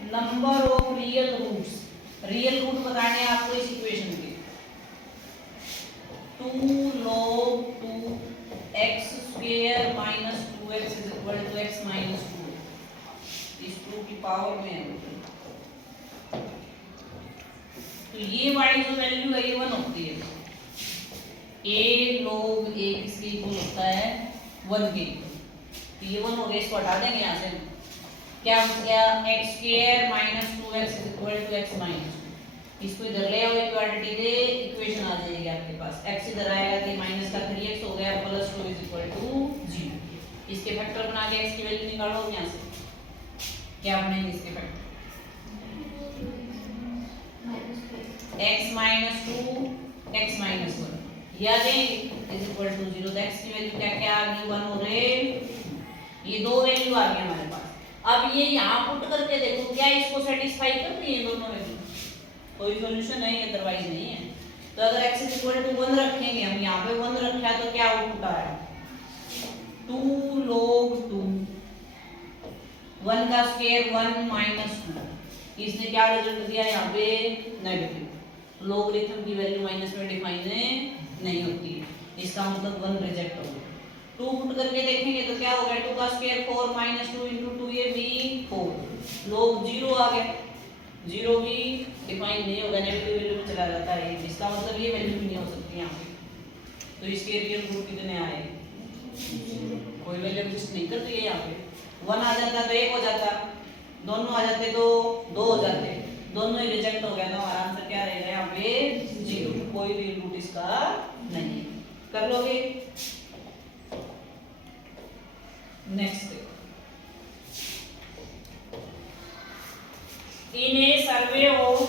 Number of real roots, real root बताने हैं आपको इस इक्वेशन के। 2 log 2 x square minus 2x is equal to x minus 2, इस 2 की पावर में है। तो ये वाली जो वैल्यू है ये 1 होती है। a log a किसके इक्वल होता है 1 के। तो ये 1 हो गया, इसको हटा देंगे यहाँ से। क्या हो गया x square minus 2x is equal to x minus 2। इसको इधर ले आओ, इक्वालिटी दे, इक्वेशन आ जाएगी आपके पास। x इधर आएगा तो माइनस का 3x हो गया प्लस 2 इज इक्वल टू 0। इसके फैक्टर बना के x की वैल्यू निकालो यहाँ से। क्या बनेंगे इसके factor? x minus 2 x minus 1 ये आ जाएंगे इज इक्वल टू 0। तो x की वैल्यू क्या क्या आ गई 1 हो रहे, ये दो वैल्यू आ गई हमारे पास। अब ये यहाँ पुट करके देखो क्या इसको सेटिस्फाई कर रही है दोनों वैल्यू, कोई सॉल्यूशन नहीं है, अदरवाइज नहीं है। तो अगर x इज इक्वल टू 1 रखेंगे हम, यहाँ पे 1 रखा तो क्या आउटपुट आ रहा है 2 log 2 1 का स्क्वायर 1 माइनस 2। इसने क्या रिजल्ट दिया यहाँ पे नेगेटिव। लॉगरिथम की वैल्यू माइनस में डिफाइन नहीं होती है, इसका मतलब 1 रिजेक्ट हो गया। 2 पुट करके देखेंगे तो क्या होगा 2 का स्क्वायर 4 माइनस 2 इंटू 2 ये भी 4 log 0 आ गया। 0 भी डिफाइन नहीं होगा, नेगेटिव वैल्यू में चला जाता है, इसका मतलब ये वैल्यू भी नहीं हो सकती यहाँ पे। तो इसके रियल रूट कितने आए, कोई वैल्यू एग्जिस्ट नहीं करती है यहाँ पे। 1 आ जाता तो 1 हो जाता, दोनों आ जाते तो 2 हो जाते, दोनों ही रिजेक्ट हो गया। तो हमारा आंसर क्या रहेगा यहाँ पे 0, कोई रियल रूट इसका नहीं। कर लोगे? Next, in a survey of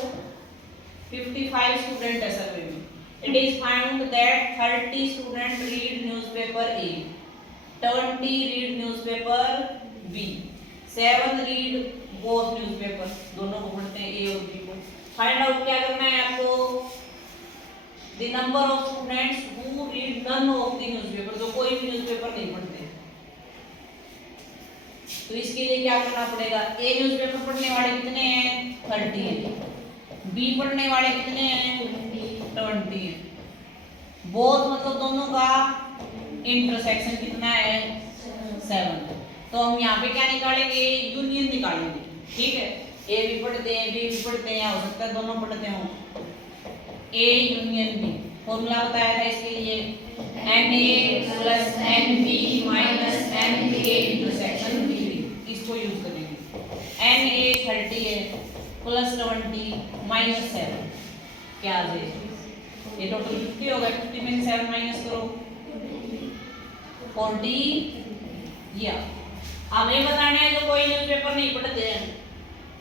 55 students है सर्वे में, it is found that 30 students read newspaper A, 20 read newspaper B, 7 read both newspaper, दोनों को पढ़ते हैं A और B को। फाइंड आउट क्या करना है आपको, the number of students who read none of the newspaper, जो कोई भी न्यूज़पेपर नहीं पढ़ते। तो इसके लिए क्या करना पड़ेगा, ए न्यूज़पेपर पढ़ने वाले कितने हैं 30 है, बी पढ़ने वाले कितने हैं 20 है, बोथ मतलब दोनों का इंटरसेक्शन कितना है 7। तो हम यहाँ पे क्या निकालेंगे, यूनियन निकालेंगे। ठीक है, ए भी पढ़ते हैं बी भी पढ़ते हैं, हो सकता है दोनों पढ़ते हो, ए यूनियन बी। फॉर्मूला बताया था इसके लिए Na plus Nb minus Nk intersection B, इसको यूज करेंगे। Na 30 है प्लस 20 माइनस 7 क्या आ जाएगा, ये टोटल 50 होगा, 50 में 7 माइनस करो 40 या। हमें बताना है जो कोई न्यूज़पेपर नहीं पढ़ते हैं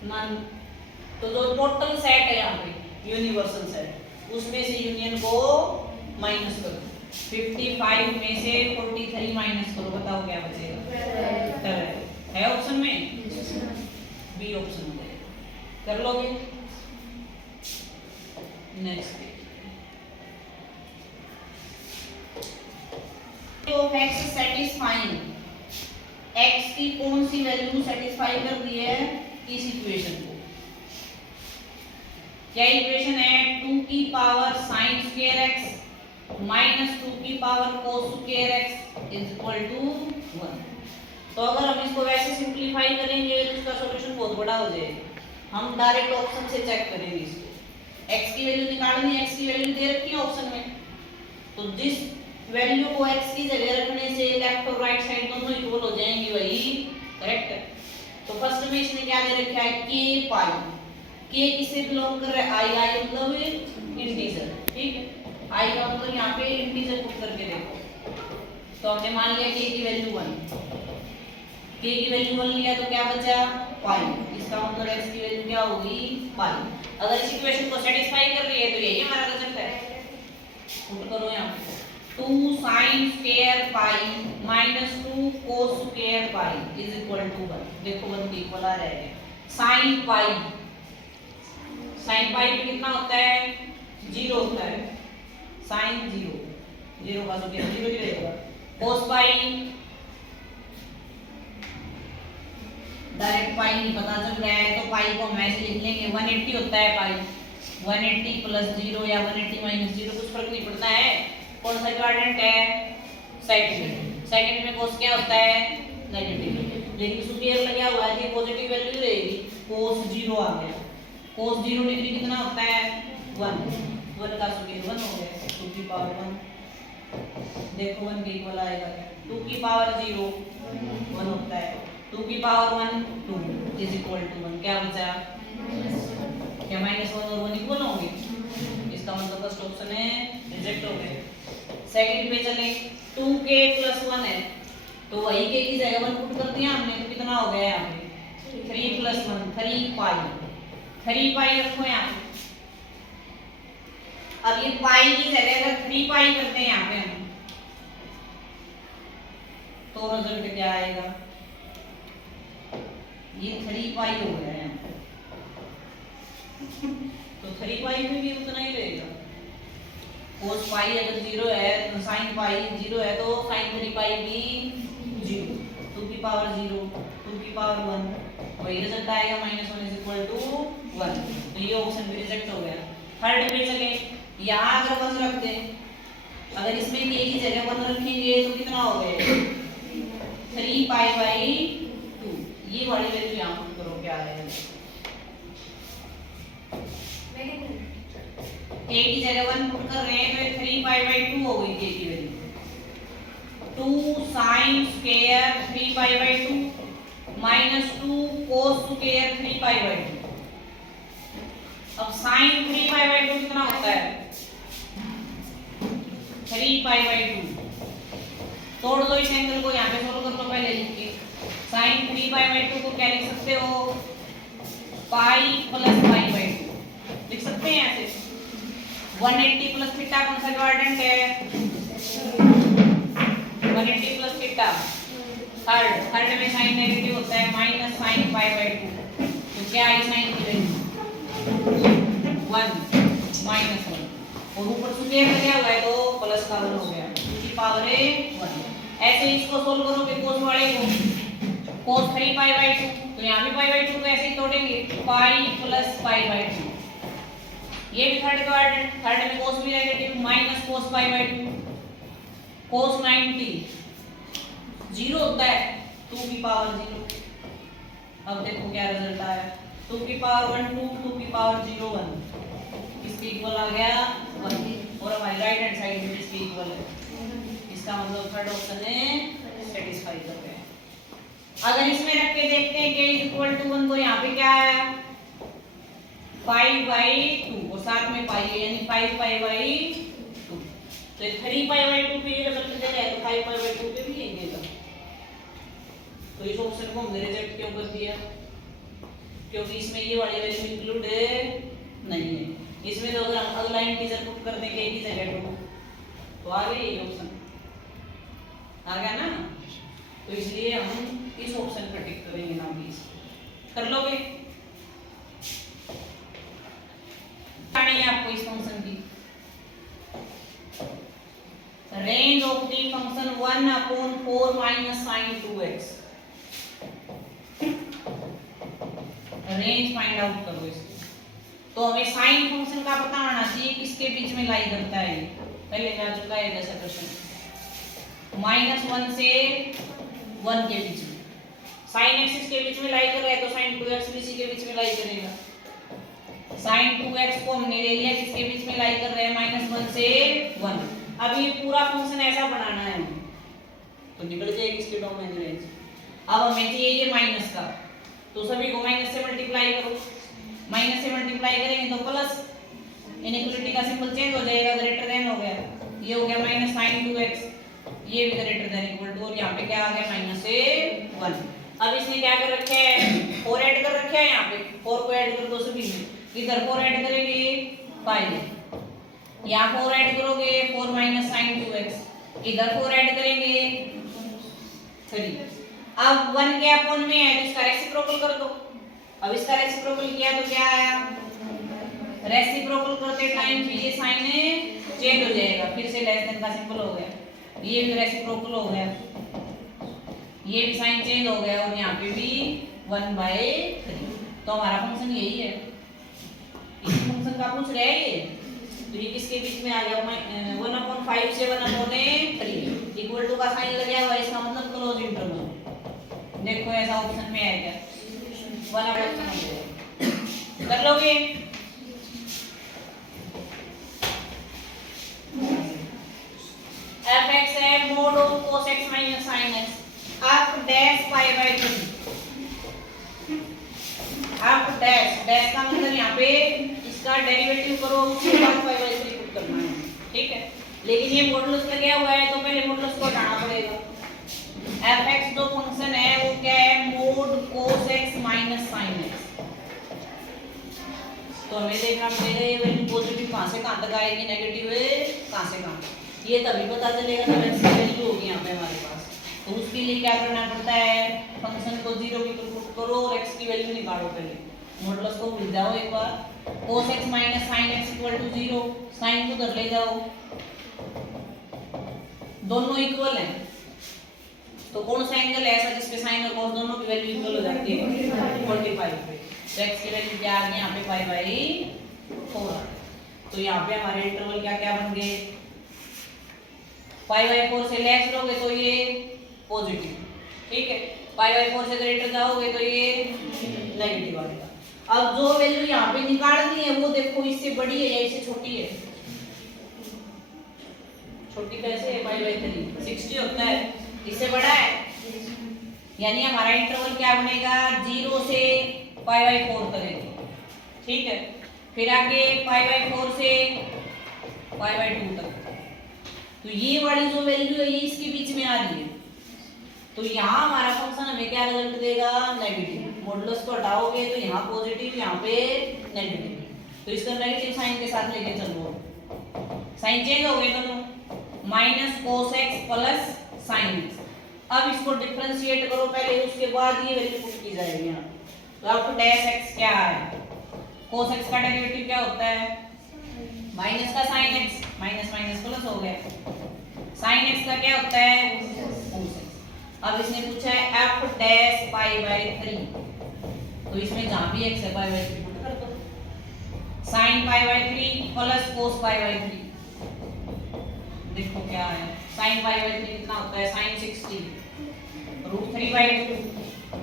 नन, तो जो टोटल सेट है यहाँ पे यूनिवर्सल सेट, उसमें से यूनियन को माइनस करो। 55 में से 43 माइनस करो, बताओ क्या बचेगा, है ऑप्शन में बी ऑप्शन में, कर लोगे? नेक्स्ट, तो x सेटिस्फाइंग, x की कौन सी वैल्यू सेटिस्फाई कर रही है इस इक्वेशन को। क्या इक्वेशन है 2 की power sin square x minus 2 की power cos square x is equal to 1। तो अगर हम इसको वैसे सिंपलीफाई करेंगे तो इसका सॉल्यूशन बहुत बड़ा हो जाएगा। हम डायरेक्ट ऑप्शन से चेक करेंगे इसको, x की वैल्यू निकालनी है, x की वैल्यू दे रखी है ऑप्शन में, तो जिस वैल्यू को x की जगह रखने से लेफ्ट और राइट साइड दोनों इक्वल हो जाएंगी, वही करेक्ट है। तो फर्स्ट में इसने क्या दे रखा है k पाई, k किससे बिलोंग कर रहा है i मतलब इंटीजर। ठीक है, i का मतलब यहाँ पे इंटीजर पुट करके देखो, तो हमने मान लिया k की वैल्यू 1, k की वैल्यू 1 लिया तो क्या बचा पाई, इसका मतलब x की वैल्यू क्या होगी पाई। अगर इस इक्वेशन को सेटिस्फाई कर रही है तो यही हमारा रिजल्ट है। पुट करो यहाँ पे 2 sin square pi minus 2 cos square pi is equal to 1। देखो 1 के इक्वल आ जाएगा। sin पाई, sin पाई पे कितना होता है 0 होता है, sin 0, 0 का स्क्वायर 0 ही रहेगा। cos पाई डायरेक्ट पाई नहीं पता चल रहा है तो पाई को हम ऐसे लिख लेंगे 180 होता है पाई 180 प्लस 0 या 180 माइनस 0 कुछ फर्क नहीं पड़ता है। कौन सा क्वाड्रेंट है? सेकंड। सेकंड में कोस क्या होता है? नेगेटिव। लेकिन सुपीरियर लगा हुआ है कि पॉजिटिव वैल्यू रहेगी। कोस 0 आ गया। कोस 0 डिग्री कितना होता है? 1। 1 का सुपीरियर 1 हो गया 2 की पावर 1। देखो 1 के इक्वल आएगा क्या? 2 की पावर 0 1 होता है। 2 की पावर 1 2 इज इक्वल टू 1। क्या बचा? क्या -1 और 1 इक्वल होंगे? इसका मतलब फर्स्ट ऑप्शन है रिजेक्ट हो गया। सेकंड पे चले 2k + 1 है तो वही के की जगह 1 पुट कर दिया हमने तो कितना हो गया यहाँ पे 3 + 1 3 पाई। 3 पाई रखो यहाँ पे। अब ये पाई की जगह अगर 3 पाई करते हैं यहाँ पे हम तो रिजल्ट क्या आएगा? ये 3 पाई हो गया है तो 3 पाई में भी उतना ही रहेगा। cos पाई अगर 0 है तो sin पाई 0 है तो sin 3 पाई भी 0। 2 की पावर 0 2 की पावर 1 वही रिजल्ट आएगा -1 = 1। तो ये ऑप्शन भी रिजेक्ट हो गया। थर्ड पे चले यहाँ अगर 1 रख दें अगर इसमें k की जगह 1 रखेंगे तो कितना हो गया 3 π/2। ये वाली वैल्यू यहाँ पुट करो क्या आएगा? k की जगह 1 पुट कर रहे हैं तो 3 π/2 हो गई k की value. 2 sin square 3 π/2 -2 cos square 3 π/2। अब sin 3 π/2 कितना होता है? 3 π/2। तोड़ दो इस एंगल को, यहाँ पे सोल्व कर लो पहले लिख के। sin 3 π/2 को क्या लिख सकते हो? पाई प्लस π/2 लिख सकते हैं ऐसे। 180 प्लस थीटा कौन सा क्वाड्रेंट है? 180 प्लस थीटा थर्ड में साइन नेगेटिव होता है माइनस sin π/2 तो क्या है साइन की वैल्यू 1 -1 और ऊपर स्क्वायर लगा हुआ है तो प्लस का 1 हो गया 2 की पावर 1। ऐसे इसको सोल्व करोगे cos वाले को cos 3 π/2 तो यहाँ भी π/2 को ऐसे ही तोड़ेंगे पाई प्लस π/2। ये भी थर्ड क्वाड्रेंट। थर्ड में cos भी नेगेटिव माइनस cos π/2 cos 90 0 होता है 2 की पावर 0। अब देखो क्या रिजल्ट आया 2 की पावर 1 2 2 की पावर 0 1 इसके इक्वल आ गया 1 और हमारी राइट हैंड साइड में इसके इक्वल है। इसका मतलब थर्ड ऑप्शन है सेटिस्फाई कर रहे हैं। अगर इसमें रख के देखते हैं k = 1 तो यहाँ पे क्या आया 5/2 और साथ में पाई है यानी 5 π/2 तो 3 π/2 पे ये रिजल्ट दे रहा है तो 5 π/2 पे भी यही देगा। तो इस ऑप्शन को हमने रिजेक्ट क्यों कर दिया? क्योंकि इसमें ये वाली वैल्यू इंक्लूड नहीं है। इसमें तो अगर हम अगला इंटीजर पुट कर देंगे k की जगह 2 तो आ गया ये ऑप्शन आ गया ना। तो इसलिए हम इस ऑप्शन पर टिक करेंगे ना। 20 कर लोगे है आपको इस फंक्शन की range of the function 1/4 - sin 2x। Range find out करो इसकी। तो हमें साइन फंक्शन का पता होना चाहिए किसके बीच में लाई करता है। पहले मैं आ चुका है जैसा क्वेश्चन -1 से 1 के बीच में साइन एक्सिस के बीच में लाई कर रहा है तो sin 2x भी इसी के बीच में लाई करेगा। sin 2x को हमने ले लिया किसके बीच में लाई कर रहे हैं -1 से 1। अब ये पूरा फंक्शन ऐसा बनाना है तो निकल जाएगी इसके डोमेन रेंज। अब हमें चाहिए ये माइनस का तो सभी को माइनस से मल्टीप्लाई करो। माइनस से मल्टीप्लाई करेंगे तो प्लस इनइक्वालिटी का सिंबल चेंज हो जाएगा ग्रेटर देन हो गया ये हो गया -sin 2x ये भी ग्रेटर देन इक्वल टू और यहाँ पे क्या आ गया -1। अब इसने क्या कर रखा है 4 ऐड कर रखा है यहाँ पे 4 को ऐड कर दो सभी में। इधर 4 ऐड करेंगे 5 यहाँ 4 ऐड करोगे 4 - sin 2x इधर 4 ऐड करेंगे 3। अब 1 के अपॉन में है तो इसका रेसिप्रोकल कर दो। अब इसका रेसिप्रोकल किया तो क्या आया रेसिप्रोकल करते टाइम फिर ये साइन चेंज हो जाएगा फिर से लेस देन का सिंबल हो गया ये भी रेसिप्रोकल हो गया ये भी साइन चेंज हो गया और यहाँ पे भी 1/3। तो हमारा फंक्शन यही है, इस फंक्शन का पूछ रहे हैं ये, तो ये किसके बीच में आ गया, 1/5 से 1/3 इक्वल टू का साइन लगा हुआ है, इसका मतलब क्लोज इंटरवल। देखो ऐसा ऑप्शन में है क्या, 1/5 कर लोगे। fx है mod of cos x minus sin x, आप डैश π/3, आप डैश डैश का मतलब यहाँ पे इसका डेरिवेटिव करो, उसके बाद π/3 पुट करना है, ठीक है। लेकिन ये मॉडुलस लगा हुआ है तो पहले मॉडुलस को हटाना पड़ेगा। fx जो फंक्शन है वो क्या है, mod cos x minus sin x। तो हमें देखना पड़ेगा ये वैल्यू पॉजिटिव कहां से कहां तक आएगी, नेगेटिव है कहां से कहां, ये तभी पता चलेगा जब x की वैल्यू होगी यहाँ पे हमारे पास। तो उसके लिए क्या करना पड़ता है, फंक्शन को 0 की तरफ पुट करो और x की वैल्यू निकालो पहले, मॉडुलस को भूल जाओ एक बार, cos x minus sin x equal to 0, sine को उधर ले जाओ, दोनों इक्वल हैं, तो कौन सा एंगल है ऐसा जिसपे साइन और cos दोनों की वैल्यू इक्वल हो जाती है, 45 पे। तो x की वैल्यू क्या आ गई यहाँ पे π/4। तो यहाँ पे हमारे इंटरवल क्या क्या बन गए, π/4 से लेस लोगे तो ये पॉजिटिव, ठीक है, π/4 से ग्रेटर जाओगे तो ये नेगेटिव आएगा। अब जो वैल्यू यहाँ पे निकालनी है वो देखो इससे बड़ी है या इससे छोटी है, छोटी कैसे है, π/3 60 होता है, इससे बड़ा है, यानी हमारा इंटरवल क्या बनेगा, 0 से π/4 करेंगे, ठीक है, फिर आगे π/4 से π/2 तक। तो ये वाली जो वैल्यू है ये इसके बीच में आ रही है, तो यहाँ हमारा फंक्शन हमें क्या रिजल्ट देगा, नेगेटिव। मॉडुलस को हटाओगे तो यहाँ पॉजिटिव, यहाँ पे नेगेटिव, तो इसका नेगेटिव साइन के साथ लेके चलो, साइन चेंज हो गए दोनों, minus cos x plus sin x। अब इसको डिफरेंशिएट करो पहले, उसके बाद ये वैल्यू पुट की जाएगी यहाँ। तो अब डैश x क्या है, cos x का डेरिवेटिव क्या होता है, माइनस का sin x, minus minus plus हो गया, sin x का क्या होता है, cos x। अब इसने पूछा है f डैश π/3, तो इसमें जहां भी x है π/3 पुट कर दो, sin π/3 प्लस cos π/3, देखो क्या है, sin π/3 कितना होता है, sin 60 √3/2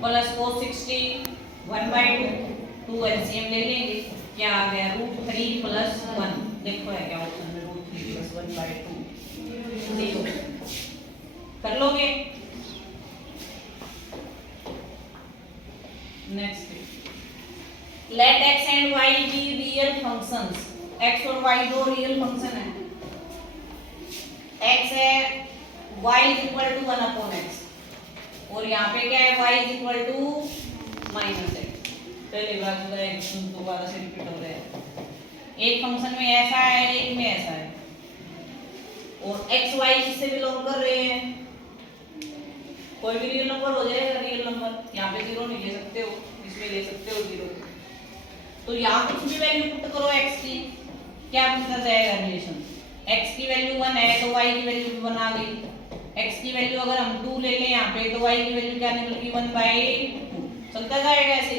प्लस cos 60 1/2, 2 एलसीएम ले लेंगे, क्या आ गया, √3 प्लस 1, देखो है क्या ऑप्शन में, √3 प्लस 1/2 देखो कर लोगे। Next, let x and y be real functions, x और y दो रियल फंक्शन है, x है y is equal to 1/x और यहाँ पे क्या है, y is equal to -x। पहले बार दोबारा से रिपीट हो रहा है, एक फंक्शन में ऐसा है एक में ऐसा है, और x y किससे बिलोंग कर रहे हैं, कोई भी रियल नंबर हो जाएगा, रियल नंबर, यहाँ पे 0 नहीं ले सकते हो, इसमें ले सकते हो 0। तो यहाँ कुछ भी वैल्यू पुट करो x की, क्या पूछा जाएगा रिलेशन, x की वैल्यू 1 है तो y की वैल्यू भी 1 आ गई, x की वैल्यू अगर हम 2 ले लें यहाँ पे तो y की वैल्यू क्या निकलेगी, 1/2, चलता जाएगा ऐसे।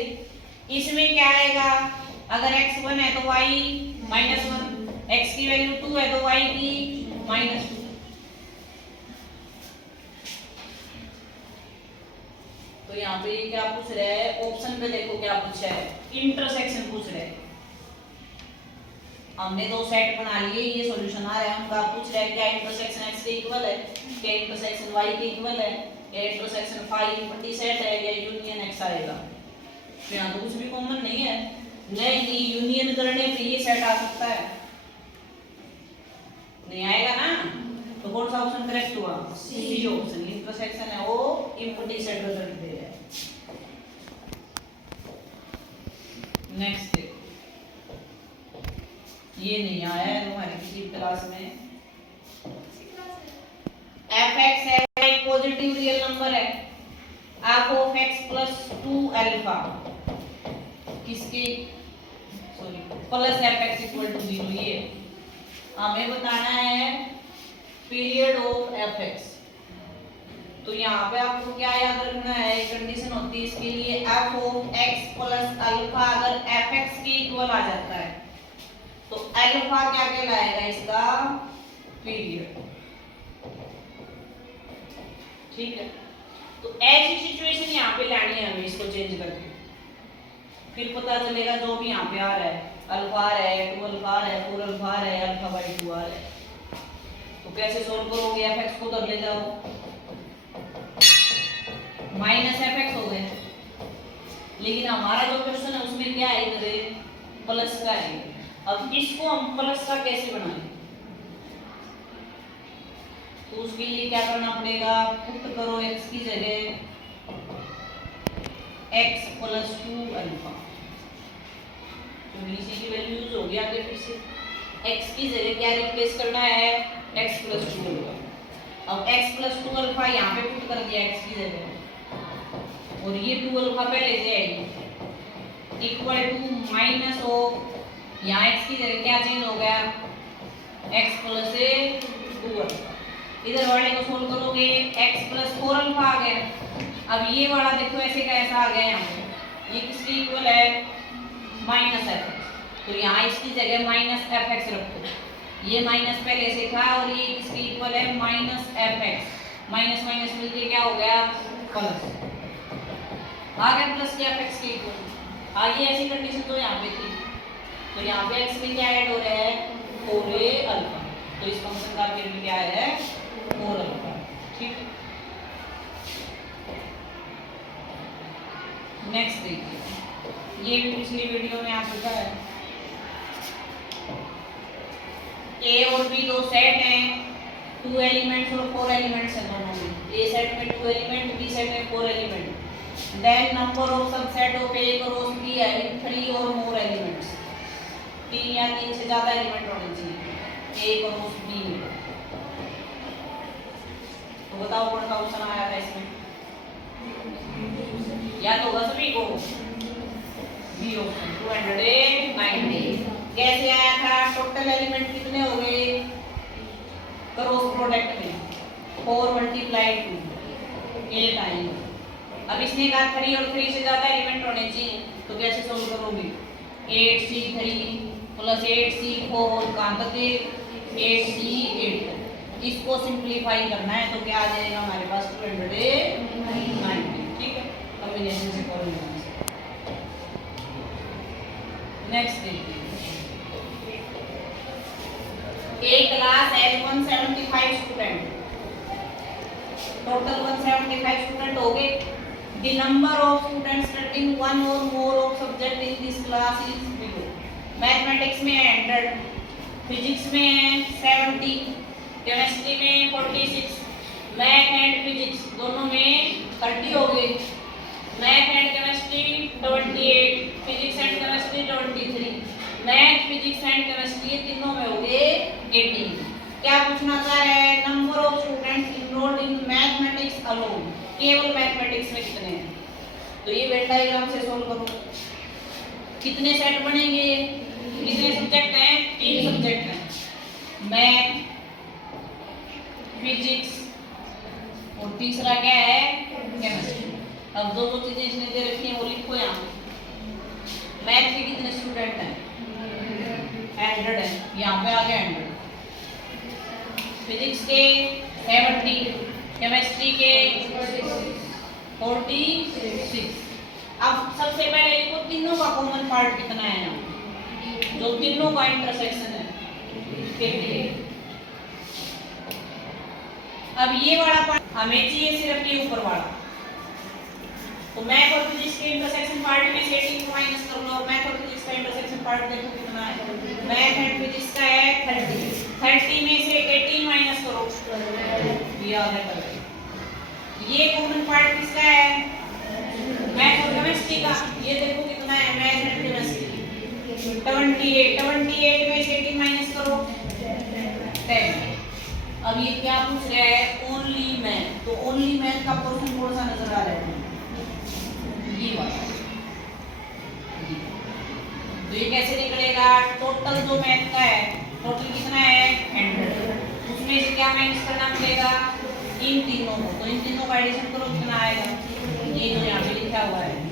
इसमें क्या आएगा, अगर x 1 है तो y -1, x की वैल्यू 2 है तो y की -2। तो यहाँ पे क्या पूछ रहा है, ऑप्शन पे देखो क्या पूछा है, इंटरसेक्शन पूछ रहा है। हमने दो सेट बना लिए, ये सॉल्यूशन आ रहा है, उनका पूछ रहा है क्या इंटरसेक्शन x के इक्वल है, क्या इंटरसेक्शन y के इक्वल है, या इंटरसेक्शन फाई पट्टी सेट है, या यूनियन x आएगा। तो यहाँ तो कुछ भी कॉमन नहीं है, नहीं यूनियन करने पे ये सेट आ सकता है, नहीं आएगा ना, तो कौन सा ऑप्शन करेक्ट हुआ, सी ऑप्शन, इंटरसेक्शन है वो इम्पटी सेट रिजल्ट दे रहा है। नेक्स्ट, ये नहीं आया है तुम्हारी किसी क्लास में, fx है एक पॉजिटिव रियल नंबर है, f of x plus 2 alpha किसकी, sorry plus fx equal to 0, ये हमें बताना है पीरियड ऑफ fx। तो यहाँ पे आपको क्या याद रखना है, कंडीशन होती है इसके लिए f of x plus alpha अगर fx के इक्वल आ जाता है तो अल्फा क्या कहलाएगा, इसका पीरियड। ठीक है, तो ऐसी सिचुएशन यहाँ पे लानी है हमें, इसको चेंज करके फिर पता चलेगा जो भी यहाँ पे आ रहा है, अल्फा आ रहा है, 2 अल्फा आ रहा है, 4 अल्फा आ रहा है, अल्फा बाई 2 आ रहा है। तो कैसे सोल्व करोगे, fx को कर ले जाओ, माइनस fx हो गए। लेकिन हमारा जो क्वेश्चन है उसमें क्या है, इधर प्लस का है। अब इसको हम प्लस का कैसे बनाएं, तो उसके लिए क्या करना पड़ेगा, पुट करो x की जगह x प्लस 2 अल्फा, तो नीचे की वैल्यू यूज हो गया, आगे फिर से x की जगह क्या रिप्लेस करना है, x प्लस 2 अल्फा। अब x प्लस 2 अल्फा यहाँ पे पुट कर दिया x की जगह, और ये 2 अल्फा पहले से है इक्वल टू माइनस ऑफ, यहाँ x की जगह क्या चेंज हो गया, x प्लस 2 अल्फा। इधर वाले को सोल्व करोगे x प्लस 4 अल्फा आ गया। अब ये वाला देखो ऐसे का ऐसा आ गया, यहाँ ये किसके इक्वल है, माइनस fx, तो यहाँ इसकी जगह माइनस fx रखो। ये माइनस पहले से था और ये किसके इक्वल है, माइनस fx, माइनस माइनस मिलके क्या हो गया, प्लस आ गया, प्लस क्या fx के इक्वल। आगे ऐसी कंडीशन तो यहाँ पे थी, तो यहाँ पे x में क्या ऐड हो रहा है, 4a अल्फा, तो इस फंक्शन का पीरियड क्या है, 4 अल्फा। ठीक है, नेक्स्ट देखिए, ये भी पिछली वीडियो में आ चुका है। ए और बी दो सेट हैं, 2 एलिमेंट्स और 4 एलिमेंट्स हैं दोनों में, ए सेट में 2 एलिमेंट, बी सेट में 4 element. Then number of subset of A cross B है 3 और मोर एलिमेंट्स, 3 या 3 से ज्यादा एलिमेंट होने चाहिए ए क्रॉस बी में। तो बताओ कौन सा ऑप्शन आया था इसमें, या तो होगा सभी को बी ऑप्शन, 290। कैसे आया था, टोटल एलिमेंट कितने हो गए क्रॉस प्रोडक्ट में, 4 मल्टीप्लाई 2 ये टाइम। अब इसने कहा 3 और 3 से ज्यादा एलिमेंट होने चाहिए, तो कैसे सोल्व करोगे, 8c3 प्लस 8c4 कहाँ तक है, 8c8, इसको सिंप्लीफाई करना है तो क्या आ जाएगा हमारे पास, 290। ठीक है, कॉम्बिनेशन से कर लेना। नेक्स्ट देखिए, एक class has 175 student, total 175 student हो गए। The number of students studying one or more of subject in this class is below. Mathematics में है 100, फिजिक्स में है 70, केमिस्ट्री में 46, मैथ एंड फिजिक्स दोनों में 30 हो गए, math and chemistry 28, physics and chemistry 23, math physics and chemistry तीनों में हो गए 18। क्या पूछना चाह रहा है, number of students enrolled in mathematics alone, केवल मैथमेटिक्स में कितने हैं। तो ये वेन डायग्राम से सोल्व करो, कितने सेट बनेंगे, कितने सब्जेक्ट हैं, 3 सब्जेक्ट हैं, मैथ फिजिक्स और तीसरा क्या है, केमिस्ट्री। अब दो चीजें इसने दे रखी हैं वो लिखो यहाँ पे। मैथ के कितने स्टूडेंट हैं, 100 है, यहाँ पे आ गया 100, फिजिक्स के 70, केमिस्ट्री के 46। अब सबसे पहले लिखो तीनों का कॉमन पार्ट कितना है यहाँ, जो तीनों का इंटरसेक्शन है 58। अब ये वाला पार्ट हमें चाहिए सिर्फ ये ऊपर वाला, तो मैथ और फिजिक्स के इंटरसेक्शन पार्ट में से 18 को माइनस कर लो। मैथ और फिजिक्स का इंटरसेक्शन पार्ट देखो कितना है, मैथ एंड फिजिक्स का है 30, 30 में से 18 माइनस करो, ये आ गया। ये कॉमन पार्ट किसका है, मैथ और केमिस्ट्री का, ये देखो कितना है, मैथ एंड केमिस्ट्री 28, 28 में से 18 माइनस करो 10। अब ये क्या पूछ रहा है, ओनली मैथ, तो ओनली मैथ का पोर्शन कौन सा नजर आ रहा है, ये वाला। तो ये कैसे निकलेगा, टोटल जो मैथ का है, टोटल कितना है 100, उसमें से क्या माइनस करना पड़ेगा इन तीनों को, तो इन तीनों का एडिशन करो कितना आएगा, ये जो यहाँ पे लिखा हुआ है